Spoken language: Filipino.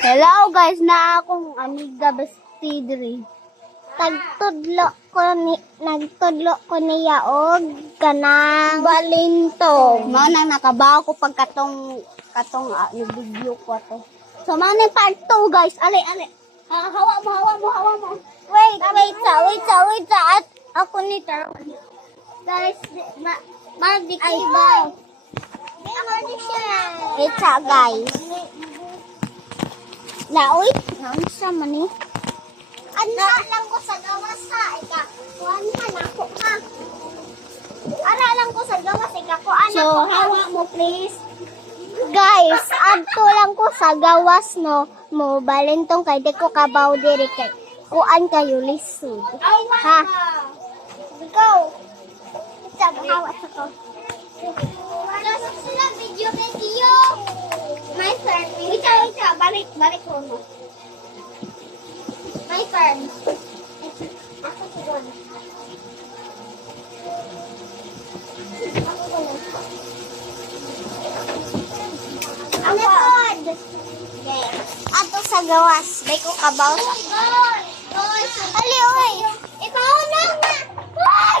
Hello guys, na akong amiga bestidri. Nagtudlo ko niya og kanang balintong. Mao nang nakabaw ko pag katong video ko to. So mao ni part 2 guys. Ali. Hawa mo. Wait sa. At ako ni guys, magdi ko ba? Wait sa guys. Laoy, naunsa man ni? Ano lang ko sa gawas ha, kuan man ako ha. Ara lang ko sa gawas, kuan so, ako. So, hawa mo please. Guys, adto lang ko sa gawas no, mo balintong kay di ko kabaw diri kay kuan kayo lisod. Ha? Go. Sabi hawa sa ko. Wala sila video. My turn. Ikaw. Balik ko mo. My turn. Ako siguro. Ang pod. Okay. Ato sa gawas. Bay ko kabaw. Ali, oy. Ikaw lang na. Hoy!